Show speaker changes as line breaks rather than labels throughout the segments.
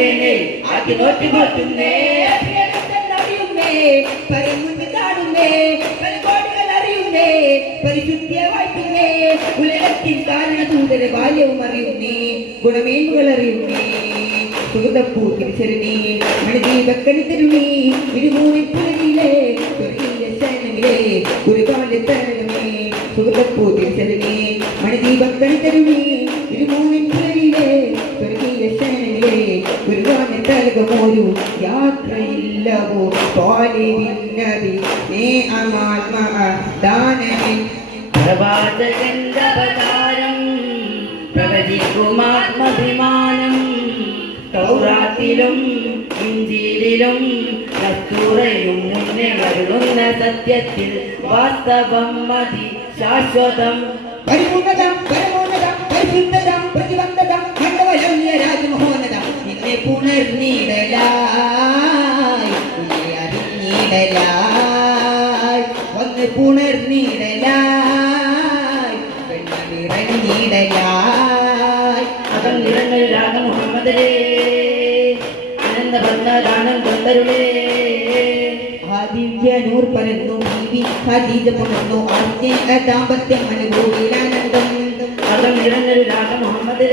മകനെ ആക്കി നോക്കി നോക്കുന്നേ
അറിയുന്നേ പരമുണ്ട് കാണുന്നേ പരകോടികൾ അറിയുന്നേ പരിശുദ്ധിയെ വായിക്കുന്നേ ഉലകത്തിൻ കാരണദൂതര ബാല്യവും അറിയുന്നേ ഗുണമേന്മകൾ അറിയുന്നേ സുഹൃതപ്പൂ തിരിച്ചറിഞ്ഞേ മണിദീപക്കണി തരുണേ ഇരുമൂടി പുലരിയിലെ സ്വർഗീയ ശരണമിലെ ഗുരുകാലത്തരണമേ സുഹൃതപ്പൂ തിരിച്ചറിഞ്ഞേ മണിദീപക്കണി തരുണേ ഇരുമൂടി പുലരിയിലെ ഒരു
യാത്രയില്ല പ്രവാചകന്തവതാരം പ്രവചിക്കുമാത്മഭിമാനം സൗറാത്തിലും ഇഞ്ചിയിലും നസ്തൂറയും മുന്നേ വരുന്ന സത്യത്തിൽ വാസ്തവം മതി ശാശ്വതം
പരിപൂർണതം പരിപൂർണതം പരിശുദ്ധതം ഉണർന്ന് പുണർന്നിടലായി ഉന്നെ അറിഞ്ഞിടലായി. ഒന്ന് പുണർന്നിടലായി പെണ്ണമിറങ്ങിടലായി
അതം നിറങ്ങൾ രാഗ മുഹമ്മദേ ആനന്ദ ഭദ്രാദാനം കൊണ്ടരുളേ
ദിവ്യ നൂർ പരന്നു ഭീവി ഖദീജ പകർന്നു ആജ്ഞേയ ദാമ്പത്യം അനുഭൂതിയിലാനന്ദം
അതം നിറങ്ങൾ രാഗ മുഹമ്മദേ.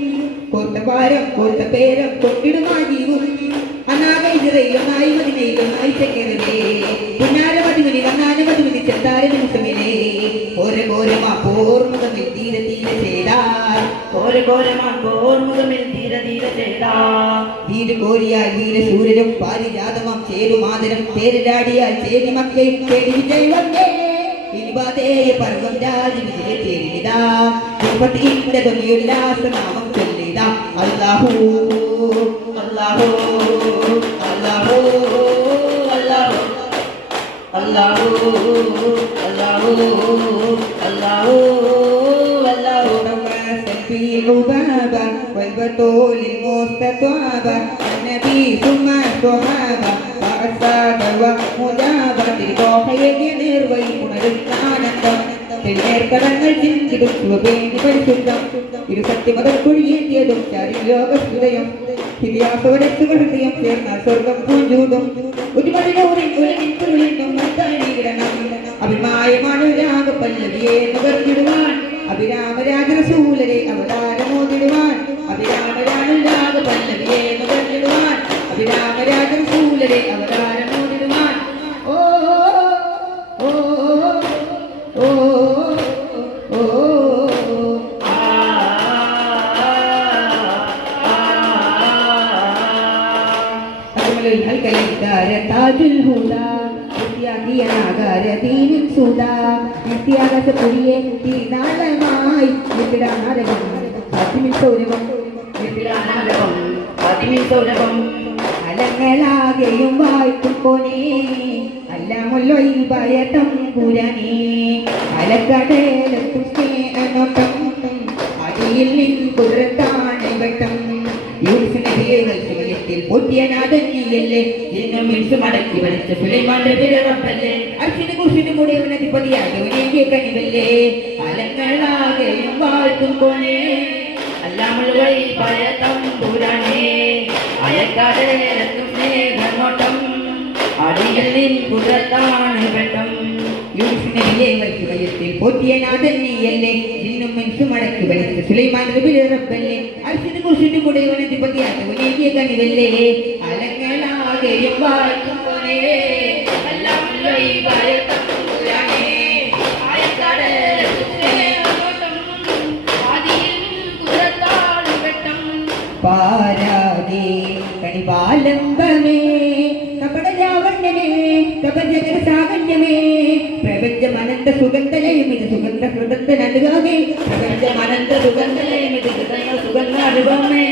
കൊറ്റപ്പാരം കൊറ്റപ്പേരം കൊട്ടിടുമായി ജീവും അനാഗൈതൈവമായി മതിമൈതമായി ചെക്കരമേ പുന്നാരമതി മതി കണ്ണാനമതി മതി ചെത്താരമിനിസമിനെ ഓരെ കോരമാ പോർമുഖമിൽ തീര തീര ചെയ്താ.
ഓരെ കോരമാ പോർമുഖമിൽ തീര തീര ചെയ്താ.
ധീര കോരിയാൽ ധീര സൂര്യനും പാരിജാതമം ചേരുമാതരം തേരിലാടിയാൽ ചേരി മക്കയും ചേരി വിജയവന്നേ ഇനിപാതേ പർവം രാജ വിജയ ചേരിതാ കുടുംബത്തിന്റെ തൊലിയുല്ലാസനാമം எல்லாம்
அல்லாஹோ அல்லாஹோ அல்லாஹோ அல்லாஹோ. அல்லாஹோ அல்லாஹோ அல்லாஹோ
நம்ம செல்பி முபாபா வைபத்தோலி மோஸ்தத்வாபா நபி சும்மா சுஹாபா பாசாபா முதாபா திருகோகையை நிர்வை உணருக்கு ஆனந்தம். തെന്നേർക്കടങ്ങൾ ചിന്തിടുവേണ്ടി പരിശുദ്ധം. ഇരു സത്യമതം കുഴിയേറ്റിയതും ചാരിലോക ഹൃദയം ഹിരിയാസവരത്തുകൾ ഹൃദയം ചേർന്ന സ്വർഗം പൂഞ്ചൂതും. ഒരു മണിനൂറിൽ ഒരു മിനിറ്റുള്ളിലും മത്തായിരിക്കണം അഭിമായമാണ് രാഗപല്ലവിയെ നുകർന്നിടുവാൻ അഭിരാമരാജരസൂലരെ അവതാരമോതിടുവാൻ. അഭിരാമരാണു രാഗപല്ലവിയെ നുകർന്നിടുവാൻ അഭിരാമരാജരസൂലരെ അവതാരം അജുൽഹുദാ നിത്യാകിയ നാഗരദീവിൽ സുധാ നിത്യാകസ പുരിയെ നിദാനമായി നിപ്പിടാനാരവം പതിമിൽ സൗരഭം
നിപ്പിടാനാരവം പതിമിൽ സൗരഭം
അലങ്ങളാകെയും വായ്പുക്കോനേ അല്ലാമുല്ലൊയിൽ ഭയതം പുരനേ. അലക്കടേലും സ്നേഹനൊട്ടം അടിയിൽ നിൻ കുതിരത്ത ചെയ്യാൻ ആദരിക്കുകയല്ലേ
എന്നെ വിളിച്ചു മടക്കി വരച്ച പിള്ളമാന്റെ പിറപ്പല്ലേ
അച്ഛനും കുഷിനും കൂടി അവൻ അധിപതിയാകെ അവനേക്ക് കനിവല്ലേ
കാലങ്ങളാകെയും വാഴ്ത്തും പോണേ അല്ലാമുഴുവൈ പഴയ തമ്പുരാനേ അയക്കാരേലത്തും മേഘനോട്ടം അടികളിൽ പുറത്താണ് വെട്ടം.
യൂസിനെ വലിച്ചു വയത്തിൽ മടക്കി വലിച്ചു സുലൈമാൻ റബ്ബല്ലേ അർശിന് കുറിച്ചിട്ട് കൂടെ
ഇവനധിപതിയാത്തവനേക്കിയ കണിവല്ലേ
പാരാതെ കണിപാലംബമേ കപടലാവണ്യമേ കപജകര സാകന്യമേ പ്രപഞ്ചമനന്ത സുഗന്ധലയമിത് സുഗന്ധ ഹൃദത്തിൽ നൽകാതെ പ്രപഞ്ചമനന്ത സുഗന്ധലയമിത് ഹൃദയ സുഗന്ധ അനുഭവമേ.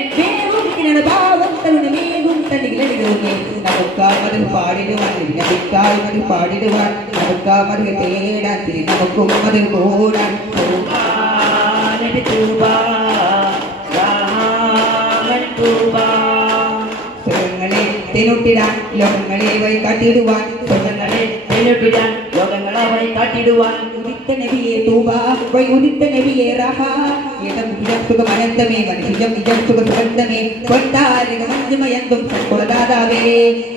മേവും കിരണ ഭാവം തരുണമേകും തനികളടികളും റസൂലേ നമുക്കാമത് പാടിടുവാൻ നബിക്കായി മതി പാടിടുവാൻ നമുക്കാമത് തേടാൻ നമുക്കും അത് കൂടാൻ സ്വരങ്ങളെ തെനുട്ടിടാൻ ലോകങ്ങളെ വൈ കാട്ടിടുവാൻ
സ്വന്തങ്ങളെ നേരിട്ടിടാൻ ലോകങ്ങളെ വഴി കാട്ടിടുവാൻ
ഉദിത്ത നബിയെ തൂബ വൈ ഉദിത്ത നബിയെ റഹ. ഇടം ഇജം സുഖം അനന്തമേ വനിജം ഇജം സുഖ സുഗന്ധമേ കൊണ്ടാലിക മഞ്ജുമയന്തും സൽക്കുളദാതാവേ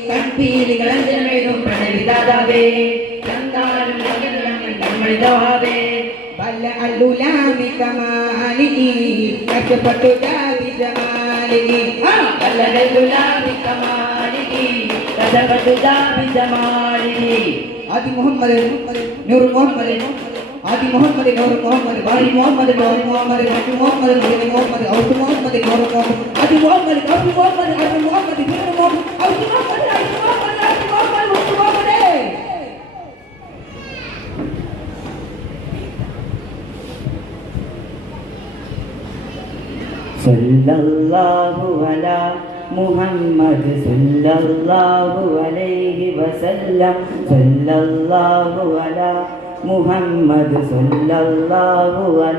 കൺപീലികൾ അഞ്ചനമേതും പ്രണവിദാതാവേ ചന്താനും നമ്മളിതാവേ.
ബല്ല അല്ലുലാമി കമാലിഹി കശഫത്തു ജാബി ജമാലിഹി
കല്ലകല്ലുലാമി കമാലിഹി കഥകത്തുദാബി ജമാലിഹി
ആദി മുഹമ്മദ് നൂർ മുഹമ്മദ്. ആദി മുഹമ്മദ് നൂർ മുഹമ്മദ് ബാരി മുഹമ്മദ് നൂർ മുഹമ്മദ് നബി മുഹമ്മദ് നബി മുഹമ്മദ് ഔസ് മുഹമ്മദ് നൂർ മുഹമ്മദ് ആദി മുഹമ്മദ് ഔസ് മുഹമ്മദ് ആദി മുഹമ്മദ് നൂർ മുഹമ്മദ് ഔസ് മുഹമ്മദ് ആദി മുഹമ്മദ് ആദി മുഹമ്മദ് ഔസ് മുഹമ്മദ്
സല്ലല്ലാഹു അലാ മുഹമ്മദ് സല്ലല്ലാഹു അലൈഹി വസല്ലം സല്ലല്ലാഹു അലാ മുഹമ്മദ് സല്ലല്ലാഹു